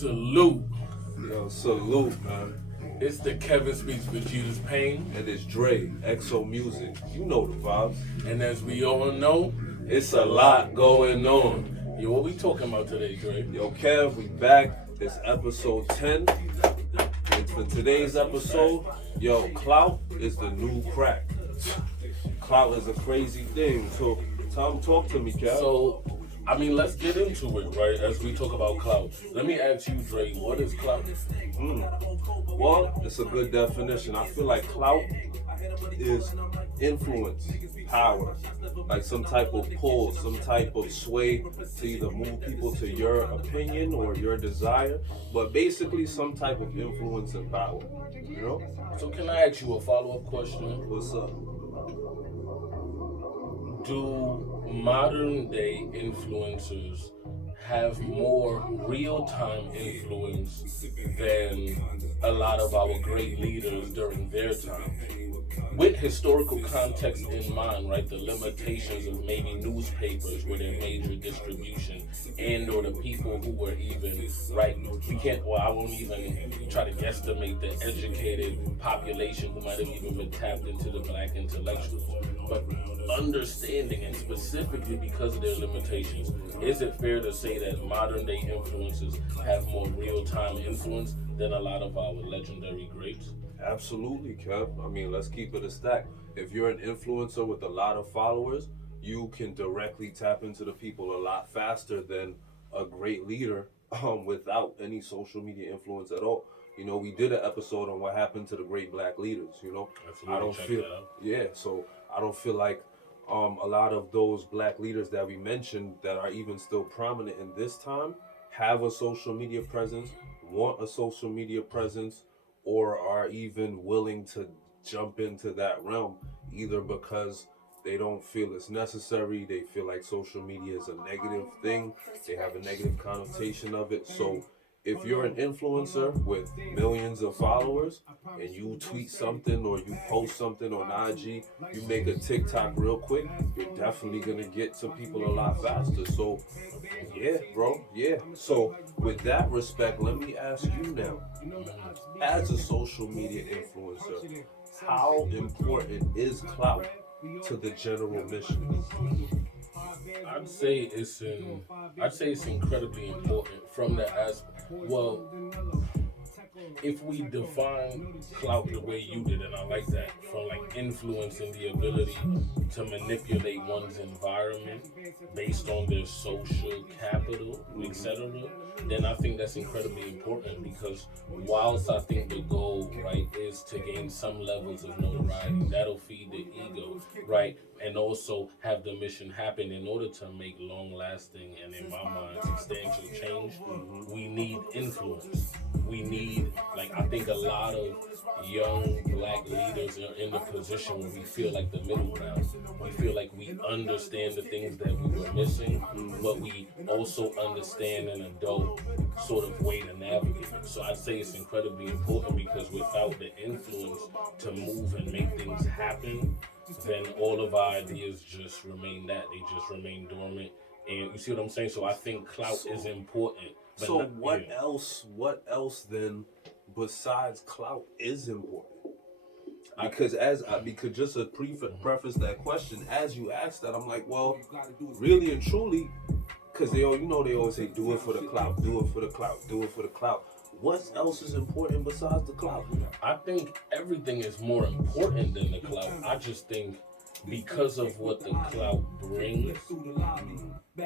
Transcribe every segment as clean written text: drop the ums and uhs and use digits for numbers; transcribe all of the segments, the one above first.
Salute. Yo, salute, man. It's the Kevin Speaks for Jesus Pain. And it's Dre, EXO Music. You know the vibes. And as we all know, It's a lot going on. Yo, what we talking about today, Dre? Yo, Kev, we back. It's episode 10. And for today's episode, yo, Clout is the new crack. Clout is a crazy thing. So, talk to me, Kev. So, let's get into it, right? As we talk about clout. Let me ask you, Dre, what is clout? Well, it's a good definition. I feel like clout is influence, power, like some type of pull, some type of sway to either move people to your opinion or your desire, but basically some type of influence and power, you know? So can I ask you a follow-up question? What's up? Do modern day influencers have more real-time influence than a lot of our great leaders during their time? With historical context in mind, right, the limitations of maybe newspapers with their major distribution and or the people who were even, right, I won't even try to guesstimate the educated population who might have even been tapped into the black intellectuals. But understanding, and specifically because of their limitations, is it fair to say that modern day influencers have more real-time influence than a lot of our legendary greats? Absolutely, Kev. Let's keep it a stack. If you're an influencer with a lot of followers, you can directly tap into the people a lot faster than a great leader without any social media influence at all. You know, we did an episode on what happened to the great black leaders, you know. So I don't feel like a lot of those black leaders that we mentioned that are even still prominent in this time have a social media presence, want a social media presence, or are even willing to jump into that realm, either because they don't feel it's necessary, they feel like social media is a negative thing, they have a negative connotation of it. So if you're an influencer with millions of followers and you tweet something or you post something on IG, you make a TikTok real quick, you're definitely gonna get to people a lot faster. So yeah, bro, yeah. So with that respect, let me ask you now, as a social media influencer, how important is clout to the general mission? I'd say it's incredibly important from the aspect. Well, if we define clout the way you did, and I like that, from like influence and the ability to manipulate one's environment based on their social capital, etc., then I think that's incredibly important, because whilst I think the goal, right, is to gain some levels of notoriety, that'll feed the ego, right, and also have the mission happen. In order to make long-lasting and, in my mind, substantial change, we need influence. We need, I think a lot of young black leaders are in the position where we feel like the middle ground. We feel like we understand the things that we were missing, but we also understand an adult sort of way to navigate it. So I'd say it's incredibly important, because without the influence to move and make things happen, then all of our ideas just remain they just remain dormant. And you see what I'm saying? So I think clout is important. So what else then besides clout is important? Because because just to preface that question, as you asked that, I'm like, well, really and truly, because they always say, do it for the clout, do it for the clout, do it for the clout. What else is important besides the clout? I think everything is more important than the clout. I just think because of what the clout brings,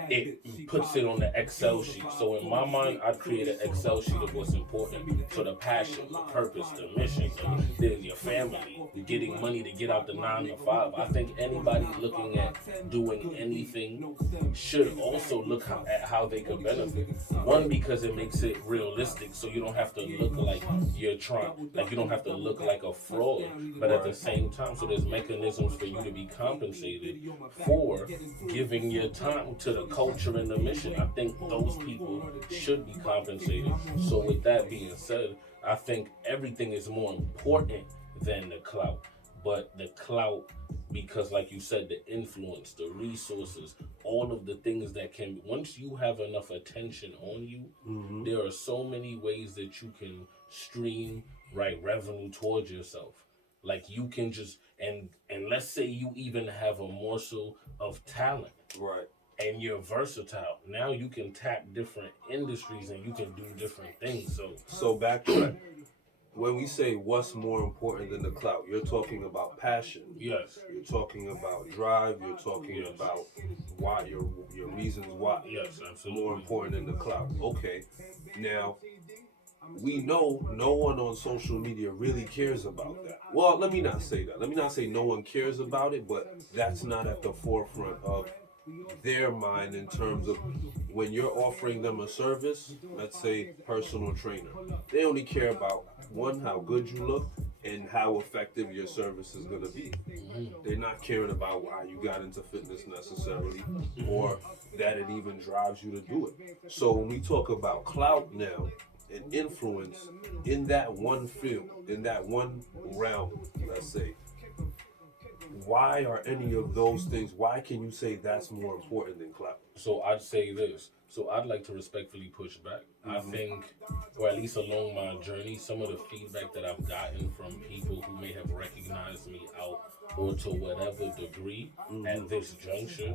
it puts it on the Excel sheet. So in my mind, I create an Excel sheet of what's important. So the passion, the purpose, the mission, your family, getting money to get out the 9 to 5. I think anybody looking at doing anything should also look at how they could benefit. One, because it makes it realistic, so you don't have to look like you're trying, you don't have to look like a fraud. But at the same time, so there's mechanisms for you to be compensated for giving your time to the culture and the mission. I think those people should be compensated. So with that being said, I think everything is more important than the clout. but the clout, because like you said, the influence, the resources, all of the things that can, once you have enough attention on you, there are so many ways that you can stream, right, revenue towards yourself. Like you can just, and let's say you even have a morsel of talent, Right. and you're versatile. Now you can tap different industries and you can do different things. So backtrack. When we say what's more important than the clout, you're talking about passion. Yes. You're talking about drive. You're talking Yes. about why your reasons why. Yes, absolutely. More important than the clout. Okay. Now we know no one on social media really cares about that. Well, let me not say that. Let me not say no one cares about it, but that's not at the forefront of their mind in terms of when you're offering them a service, let's say personal trainer. They only care about one, how good you look, and how effective your service is gonna be. They're not caring about why you got into fitness necessarily, or that it even drives you to do it. So when we talk about clout now and influence in that one field, in that one realm, let's say, why are any of those things, why can you say that's more important than clout? So I'd say this. So I'd like to respectfully push back. I think, or at least along my journey, some of the feedback that I've gotten from people who may have recognized me out or to whatever degree at this juncture,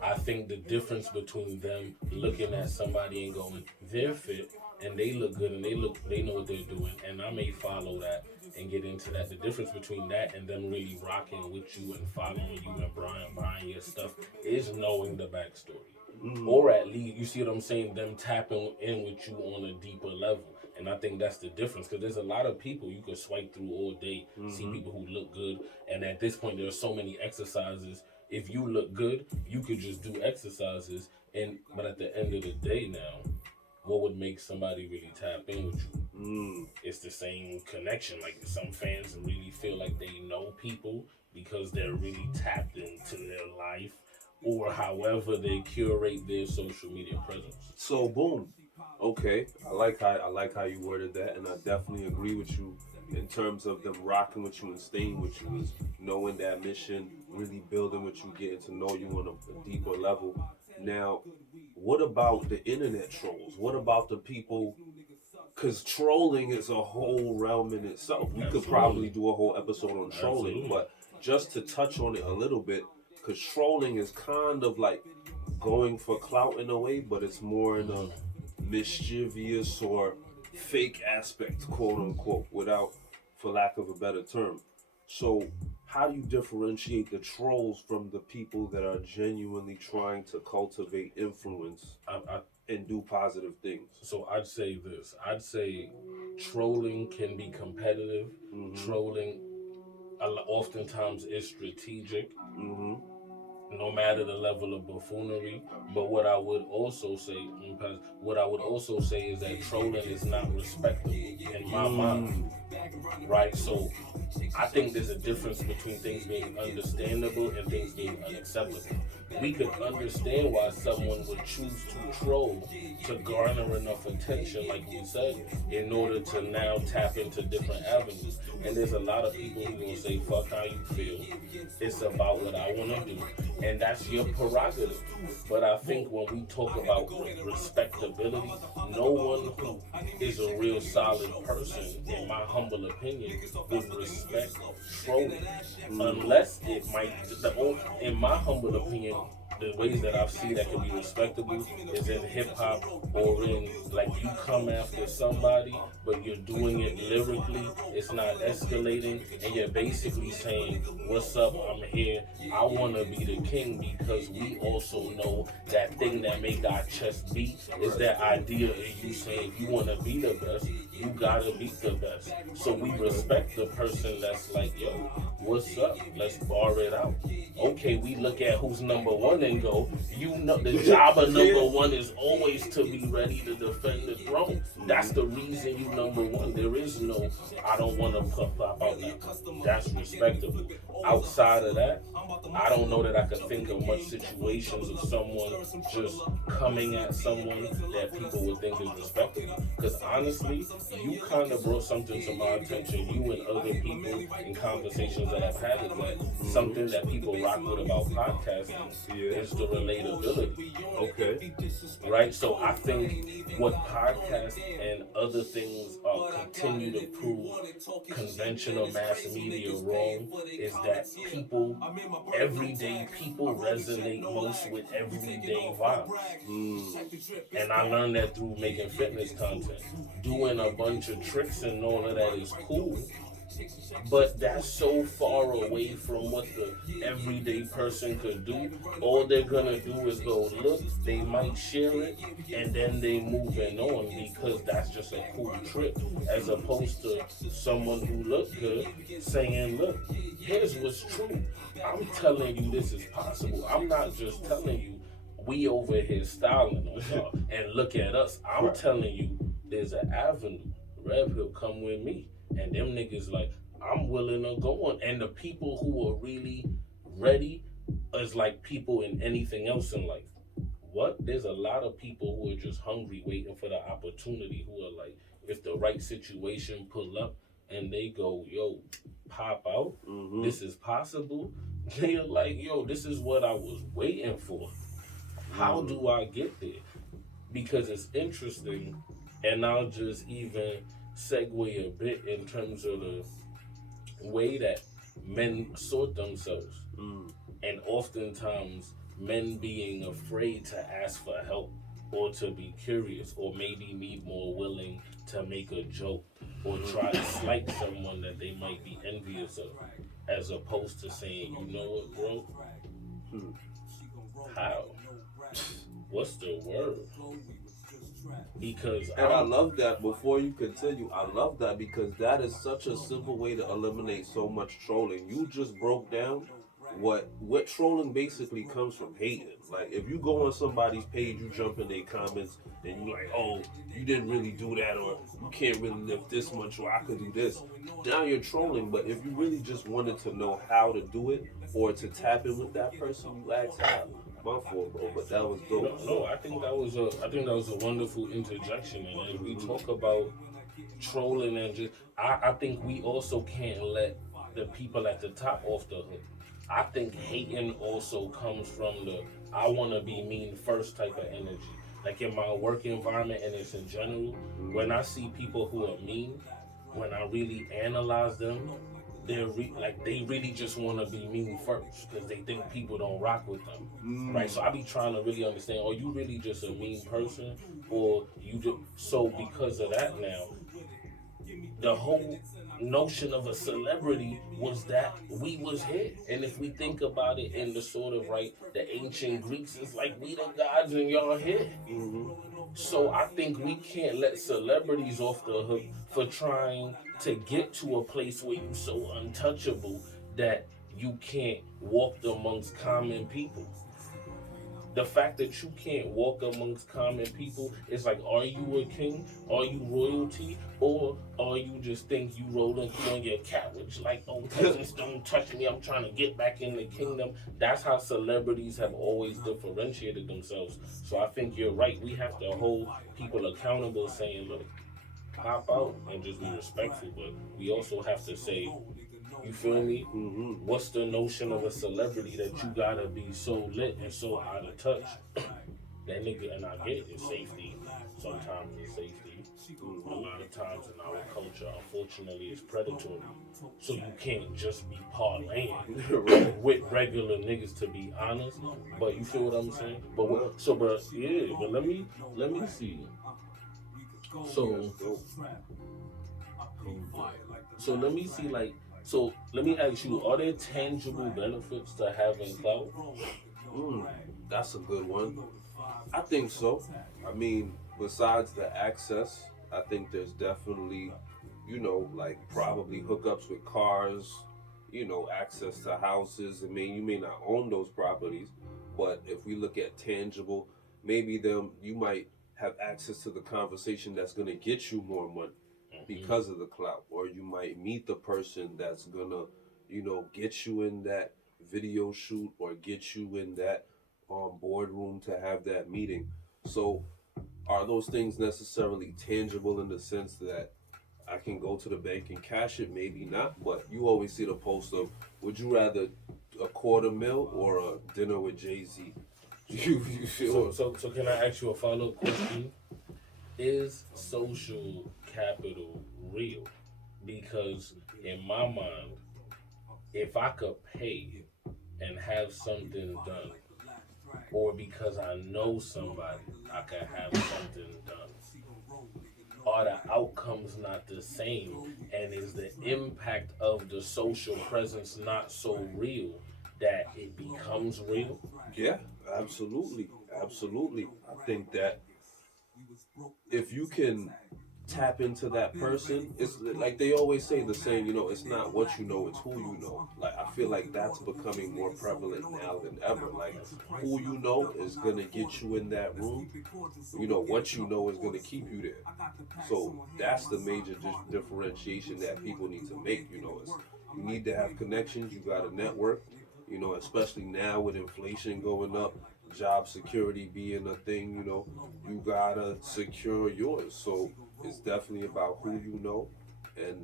I think the difference between them looking at somebody and going, they're fit and they look good and they know what they're doing, and I may follow that and get into that. The difference between that and them really rocking with you and following you and buying your stuff is knowing the backstory. Or at least, you see what I'm saying, them tapping in with you on a deeper level. And I think that's the difference, because there's a lot of people you could swipe through all day, see people who look good, and at this point there are so many exercises. If you look good, you could just do exercises, but at the end of the day now, what would make somebody really tap in with you? It's the same connection. Like some fans really feel like they know people because they're really tapped into their life, or however they curate their social media presence. So boom. Okay. I like how you worded that, and I definitely agree with you in terms of them rocking with you and staying with you, is knowing that mission, really building with you, getting to know you on a deeper level. Now, what about the internet trolls? What about the people? Because trolling is a whole realm in itself. We could probably do a whole episode on trolling, but just to touch on it a little bit, because trolling is kind of like going for clout in a way, but it's more in a mischievous or fake aspect, quote unquote, without, for lack of a better term. So how do you differentiate the trolls from the people that are genuinely trying to cultivate influence and do positive things? So I'd say this. I'd say trolling can be competitive. Trolling oftentimes is strategic. No matter the level of buffoonery. But what I would also say is that trolling is not respectable in my mind. Right? So I think there's a difference between things being understandable and things being unacceptable. We could understand why someone would choose to troll to garner enough attention, like you said, in order to now tap into different avenues. And there's a lot of people who will say, fuck how you feel. It's about what I want to do. And that's your prerogative. But I think when we talk about respectability, no one who is a real solid person, in my humble opinion, would respect trolling. Unless it might, in my humble opinion, the ways that I've seen that can be respectable is in hip hop, or in like you come after somebody, but you're doing it lyrically. It's not escalating, and you're basically saying, "What's up? I'm here. I want to be the king," because we also know that thing that make our chest beat is that idea of you saying, "If you want to be the best, you gotta beat the best." So we respect the person that's like, "Yo, what's up? Let's bar it out." Okay, we look at who's number one and go. You know, the job of number one is always to be ready to defend the throne. That's the reason you number one. There is no, I don't want to pop out now. That's respectable. Outside of that, I don't know that I could think of much situations of someone just coming at someone that people would think is respectable. Because honestly, you kind of brought something to my attention, you and other people in conversations that I've had, is that something that people rock with about podcasting is the relatability. Okay. Right? So I think what podcasts and other things continue to prove conventional mass media wrong is that people, everyday people, resonate most with everyday vibes. And I learned that through making fitness content. Doing a bunch of tricks and all of that is cool, but that's so far away from what the everyday person could do. All they're gonna do is go look, they might share it, and then they moving on because that's just a cool trick, as opposed to someone who look good saying, look, here's what's true. I'm telling you this is possible. I'm not just telling you we over here styling on y'all and look at us. I'm telling you there's an avenue. Rev, he'll come with me. And them niggas like, I'm willing to go on. And the people who are really ready is like people in anything else in life. What? There's a lot of people who are just hungry, waiting for the opportunity, who are like, if the right situation pull up and they go, yo, pop out, this is possible. They're like, yo, this is what I was waiting for. How do I get there? Because it's interesting, and I'll just even segue a bit in terms of the way that men sort themselves. And oftentimes, men being afraid to ask for help or to be curious or maybe be more willing to make a joke or try to slight someone that they might be envious of, as opposed to saying, you know what, bro? How? What's the word? Because I love that. Before you continue, I love that because that is such a simple way to eliminate so much trolling. You just broke down what trolling basically comes from hating. Like if you go on somebody's page, you jump in their comments and you're like, oh, you didn't really do that, or you can't really lift this much, or I could do this. Now you're trolling. But if you really just wanted to know how to do it or to tap in with that person, you ask how. My fault, bro, but that was dope. No, I think that was a wonderful interjection. And if we talk about trolling and just, I think we also can't let the people at the top off the hook. I think hating also comes from the I want to be mean first type of energy. Like in my work environment and it's in general, when I see people who are mean, when I really analyze them, they're they really just want to be mean first because they think people don't rock with them, right? So I be trying to really understand: are you really just a mean person, or you just so because of that now? The whole notion of a celebrity was that we was here, and if we think about it in the sort of the ancient Greeks, it's like we the gods and y'all here. So I think we can't let celebrities off the hook for trying to get to a place where you're so untouchable that you can't walk amongst common people. The fact that you can't walk amongst common people is like, are you a king? Are you royalty? Or are you just think you rolling through on your couch like, oh, peasants don't touch me, I'm trying to get back in the kingdom. That's how celebrities have always differentiated themselves. So I think you're right. We have to hold people accountable saying, look, pop out and just be respectful. But we also have to say, you feel me? What's the notion of a celebrity that you gotta be so lit and so out of touch? That nigga, and I get it, it's safety. Sometimes it's safety. A lot of times in our culture, unfortunately, it's predatory. So you can't just be parlaying with regular niggas, to be honest. But you feel what I'm saying? But let me see. So let me see, so let me ask you, are there tangible benefits to having clout? That's a good one. I think so. I mean, besides the access, I think there's definitely, probably hookups with cars, access to houses. I mean, you may not own those properties, But if we look at tangible, maybe them you might have access to the conversation that's gonna get you more money because of the clout, or you might meet the person that's gonna, get you in that video shoot or get you in that boardroom to have that meeting. So, are those things necessarily tangible in the sense that I can go to the bank and cash it? Maybe not, but you always see the post of, would you rather a quarter mil or a dinner with Jay-Z? You feel So can I ask you a follow up question? Is social capital real? Because in my mind, if I could pay and have something done, or because I know somebody, I could have something done, are the outcomes not the same? And is the impact of the social presence not so real that it becomes real? Yeah, absolutely. Absolutely. I think that if you can tap into that person, it's like they always say the same, it's not what you know, it's who you know. Like, I feel like that's becoming more prevalent now than ever. Like, who you know is gonna get you in that room. What you know is gonna keep you there. So that's the major differentiation that people need to make. Is you need to have connections, you gotta network, especially now with inflation going up, job security being a thing, you gotta secure yours. So it's definitely about who you know, and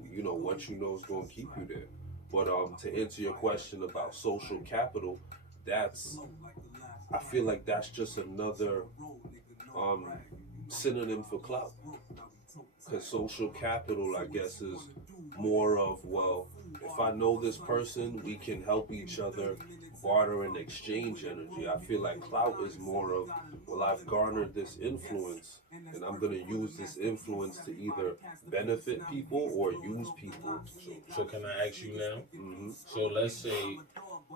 what you know is gonna keep you there. But to answer your question about social capital, that's I feel like that's just another um synonym for clout. Because social capital, I guess, is more of, well, if I know this person, we can help each other barter and exchange energy. I feel like clout is more of, well, I've garnered this influence and I'm going to use this influence to either benefit people or use people. So can I ask you now? Hmm. So let's say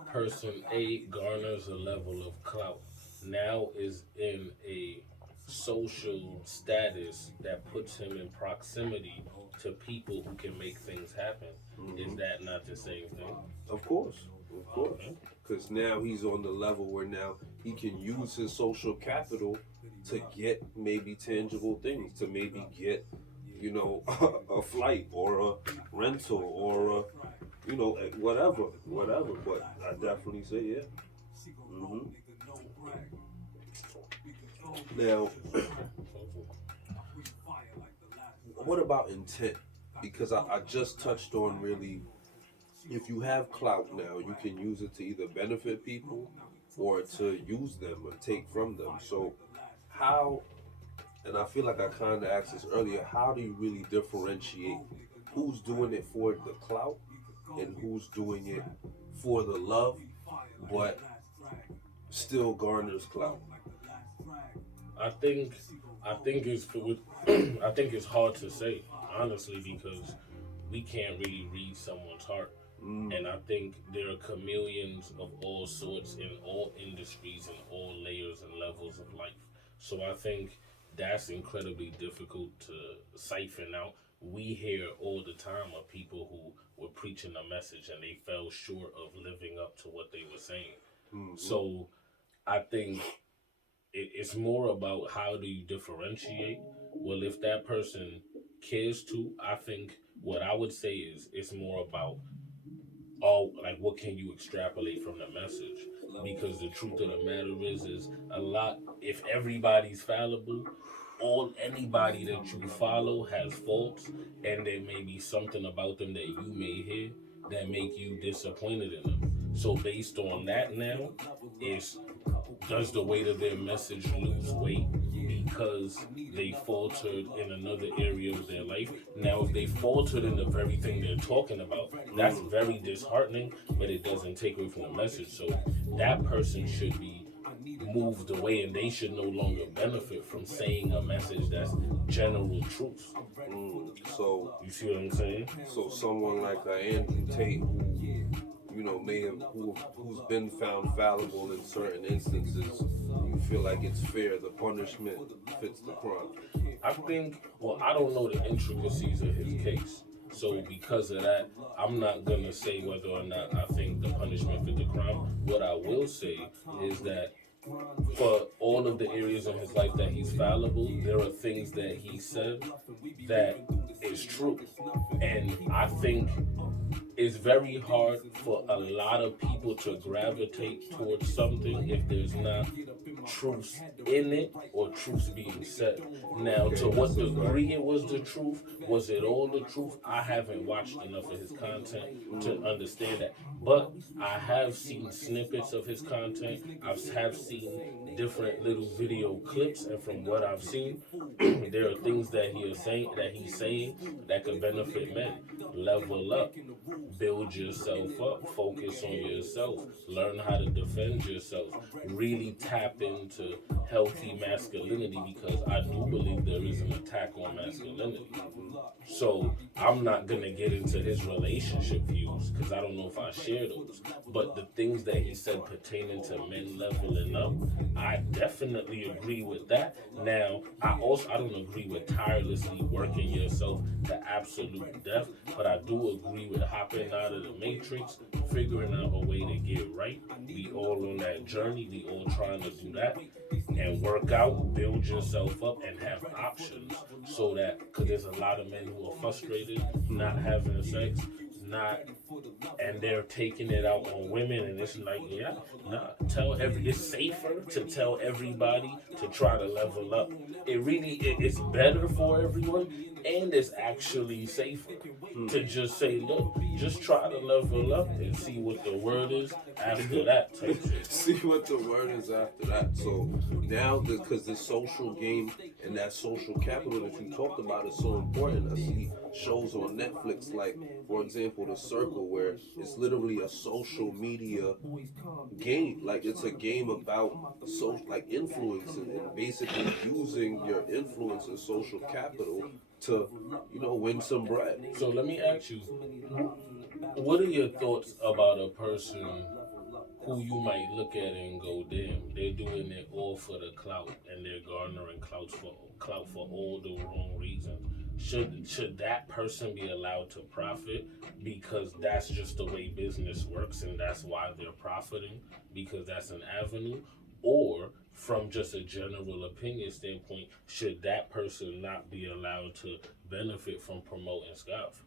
person A garners a level of clout, now is in a social status that puts him in proximity to people who can make things happen. Is Hmm. that not the same thing? Of course, of course. Okay. Because now he's on the level where now he can use his social capital to get maybe tangible things, to maybe get, a flight or a rental or whatever. But I definitely say yeah. Hmm. Now, what about intent? Because I just touched on really, if you have clout now, you can use it to either benefit people or to use them or take from them. So, how, and I feel like I kind of asked this earlier, how do you really differentiate who's doing it for the clout and who's doing it for the love, but still garners clout? I think I think it's I think it's hard to say honestly because we can't really read someone's heart. Mm, And I think there are chameleons of all sorts in all industries and all layers and levels of life. So I think that's incredibly difficult to siphon out. We hear all the time of people who were preaching a message and they fell short of living up to what they were saying. mm-hmm, So I think it's more about how do you differentiate. Well, if that person cares to, I think what I would say is it's more about all like what can you extrapolate from the message, because the truth of the matter is a lot, if everybody's fallible, all anybody that you follow has faults, and there may be something about them that you may hear that make you disappointed in them. So based on that now, is does the weight of their message lose weight because they faltered in another area of their life? Now, if they faltered in the very thing they're talking about, that's very disheartening, but it doesn't take away from the message. So that person should be moved away and they should no longer benefit from saying a message that's general truth. mm. So, You see what I'm saying? so someone like Andrew Tate, who may have who's been found fallible in certain instances, you feel like it's fair, the punishment fits the crime. I think, well, I don't know the intricacies of his case. So because of that, I'm not gonna say whether or not I think the punishment fit the crime. What I will say is that for all of the areas in his life that he's fallible, there are things that he said that is true. And I think it's very hard for a lot of people to gravitate towards something if there's not truths in it or truths being said. Now, Okay, to what that's a fact. degree it was the truth, was it all the truth? I haven't watched enough of his content to understand that. But I have seen snippets of his content. Have seen different little video clips, and from what I've seen, there are things that he's saying that could benefit men. Level up, build yourself up, focus on yourself, learn how to defend yourself, really tap into healthy masculinity, because I do believe there is an attack on masculinity. So I'm not gonna get into his relationship views because I don't know if I share those. But the things that he said pertaining to men leveling up, I definitely agree with that. Now, I don't agree with tirelessly working yourself to absolute death, but I do agree with hopping out of the matrix, figuring out a way to get right. We all on that journey. We all trying to do that and work out, build yourself up, and have options. So that, because there's a lot of men who are frustrated, not having sex, not, and they're taking it out on women, and it's like, yeah, nah, it's safer to tell everybody to try to level up. It's better for everyone, and it's actually safer to just say, look, just try to level up and see what the word is after that type shit. See what the word is after that. So now, because the social game and that social capital that you talked about is so important. I see shows on Netflix, like for example, The Circle, where it's literally a social media game. Like it's a game about social, like influence, and basically using your influence and social capital to, win some bread. So let me ask you, what are your thoughts about a person who you might look at and go, damn, they're doing it all for the clout and they're garnering clout for all the wrong reasons? Should that person be allowed to profit because that's just the way business works and that's why they're profiting, because that's an avenue? Or from just a general opinion standpoint, should that person not be allowed to benefit from promoting scuff?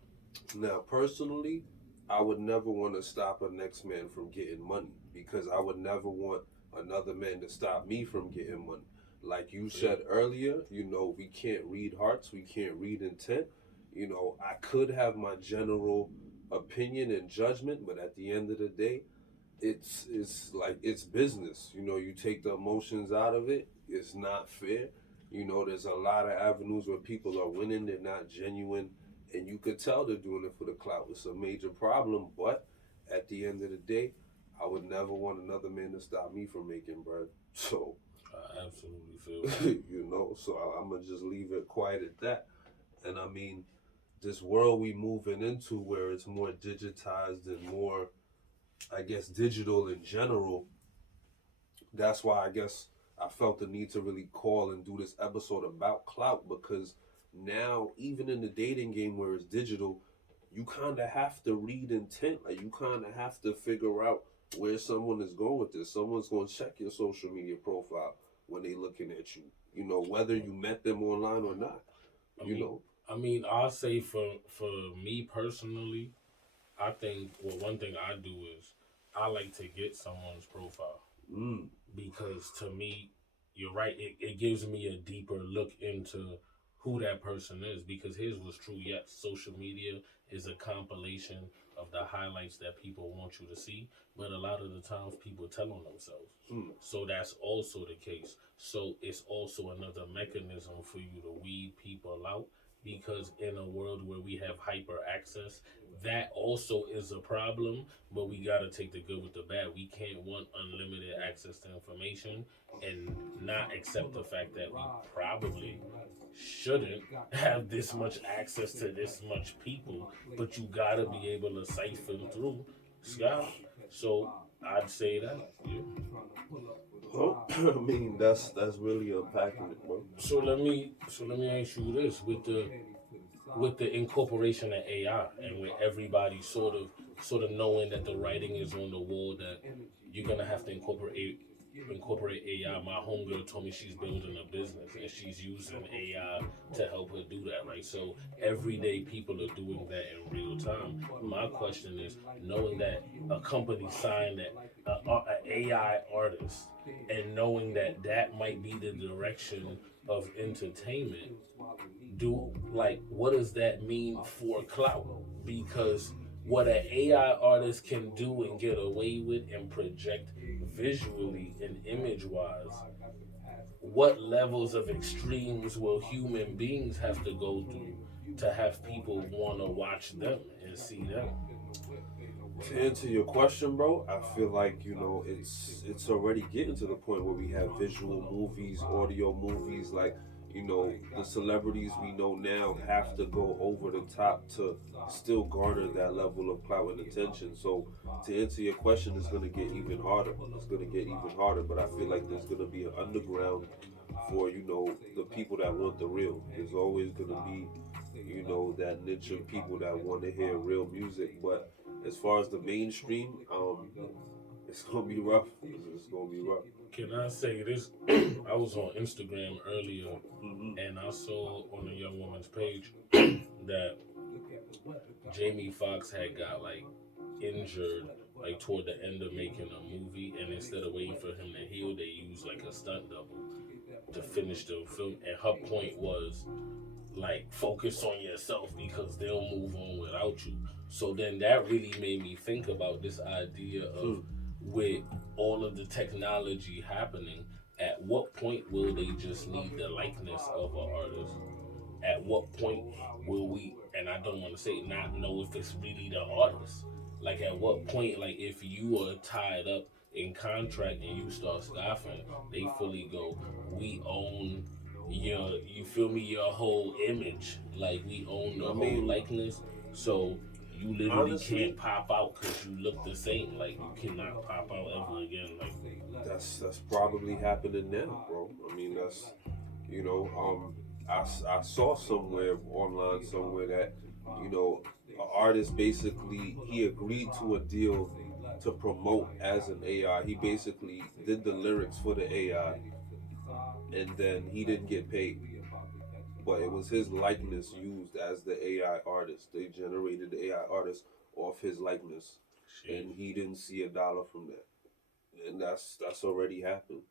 Now, personally, I would never want to stop a next man from getting money because I would never want another man to stop me from getting money. Like you said earlier, we can't read hearts, we can't read intent. I could have my general opinion and judgment, but at the end of the day, it's like it's business. You take the emotions out of it, it's not fair. There's a lot of avenues where people are winning, they're not genuine, and you could tell they're doing it for the clout. It's a major problem, but at the end of the day, I would never want another man to stop me from making bread. So, I absolutely feel that. so I'm gonna just leave it quiet at that. And I mean, this world we moving into where it's more digitized and more, I guess, digital in general. That's why I guess I felt the need to really call and do this episode about clout, because now, even in the dating game where it's digital, you kind of have to read intent. Like, you kind of have to figure out where someone is going with this. Someone's going to check your social media profile when they looking at you, whether you met them online or not, I mean, I'll say for me personally, I think, well, one thing I do is I like to get someone's profile, because to me, you're right, it gives me a deeper look into who that person is, because his was true. Yes, social media is a compilation of the highlights that people want you to see, but a lot of the times people tell on themselves. So that's also the case. So it's also another mechanism for you to weed people out, because in a world where we have hyper access, that also is a problem, but we got to take the good with the bad. We can't want unlimited access to information and not accept the fact that we probably shouldn't have this much access to this much people, but you got to be able to siphon through Scott. So I'd say that, yeah. Well, I mean, that's really unpacking it, bro. So let me ask you this: with the incorporation of AI, and with everybody sort of knowing that the writing is on the wall, that you're gonna have to incorporate incorporate AI. My homegirl told me she's building a business and she's using AI to help her do that, right? So everyday people are doing that in real time. My question is, knowing that a company signed an AI artist and knowing that that might be the direction of entertainment, do like what does that mean for Clout? Because what an AI artist can do and get away with and project visually and image wise, what levels of extremes will human beings have to go through to have people want to watch them and see them? To answer your question, bro, I feel like it's already getting to the point where we have visual movies, audio movies. Like the celebrities we know now have to go over the top to still garner that level of clout and attention. So to answer your question, it's gonna get even harder. It's gonna get even harder. But I feel like there's gonna be an underground for the people that want the real. There's always gonna be that niche of people that want to hear real music. But as far as the mainstream, it's gonna be rough. It's gonna be rough. Can I say this? I was on Instagram earlier and I saw on a young woman's page that Jamie Foxx had got like injured like toward the end of making a movie, and instead of waiting for him to heal, they used like a stunt double to finish the film. And her point was like, focus on yourself because they'll move on without you. So then that really made me think about this idea of with all of the technology happening, at what point will they just need the likeness of an artist? At what point will we, and I don't want to say not know if it's really the artist? Like at what point, like if you are tied up in contract and you start scoffing, they fully go, we own you feel me, your whole image. Like we own the whole likeness. So you literally Honestly, can't pop out because you look the same. Like you cannot pop out ever again. Like that's probably happening now, bro. I mean, that's you know, I saw somewhere online somewhere that an artist basically he agreed to a deal to promote as an AI. He basically did the lyrics for the AI, and then he didn't get paid. But it was his likeness used as the AI artist. They generated the AI artist off his likeness, and he didn't see a dollar from that. And that's already happened.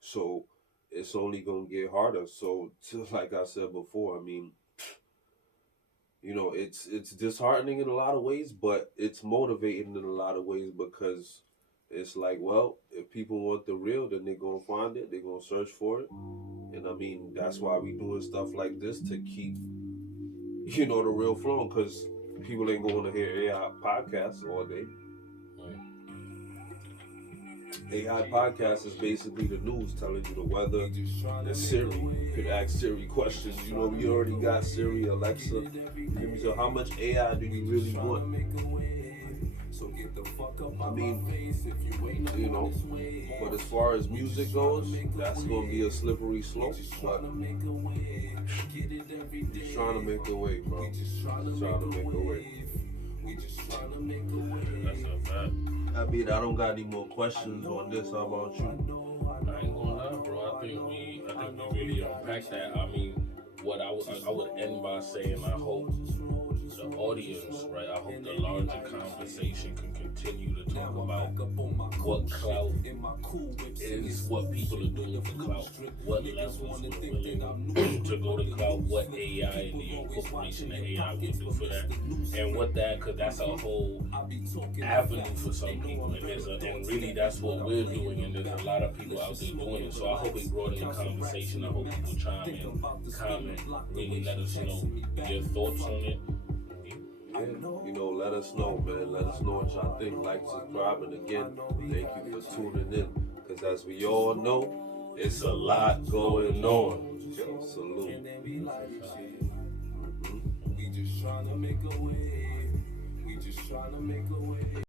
So it's only gonna get harder. So like I said before, I mean, it's disheartening in a lot of ways, but it's motivating in a lot of ways because it's like, well, if people want the real, then they're gonna find it. They're gonna search for it, and I mean that's why we doing stuff like this to keep the real flowing because people ain't going to hear AI podcasts all day. AI podcast is basically the news telling you the weather. And Siri, you could ask Siri questions. We already got Siri, Alexa. So how much AI do you really want? I mean, but as far as music goes, that's gonna be a slippery slope. But he's trying to make a way, bro. He's trying to make a way. that's a fact. I mean, I don't got any more questions on this. How about you? I ain't gonna lie, bro. I think we really unpacked that. I mean, what I would end by saying, I hope the audience, right? I hope the larger conversation can continue to talk about what Clout is, what people are doing for Clout, what levels we're willing to go to Clout, what AI and the incorporation of AI will do for that, and what that, because that's a whole avenue for some people, and really that's what we're doing, and there's a lot of people out there doing it. So I hope it broaden the conversation. I hope people chime in, comment, really let us know your thoughts on it. Yeah, let us know, man. Let us know what y'all think. Like, subscribe, and again, thank you for tuning in. Because as we all know, it's a lot going on. Yo, salute. We just trying to make a way. We just trying to make a way.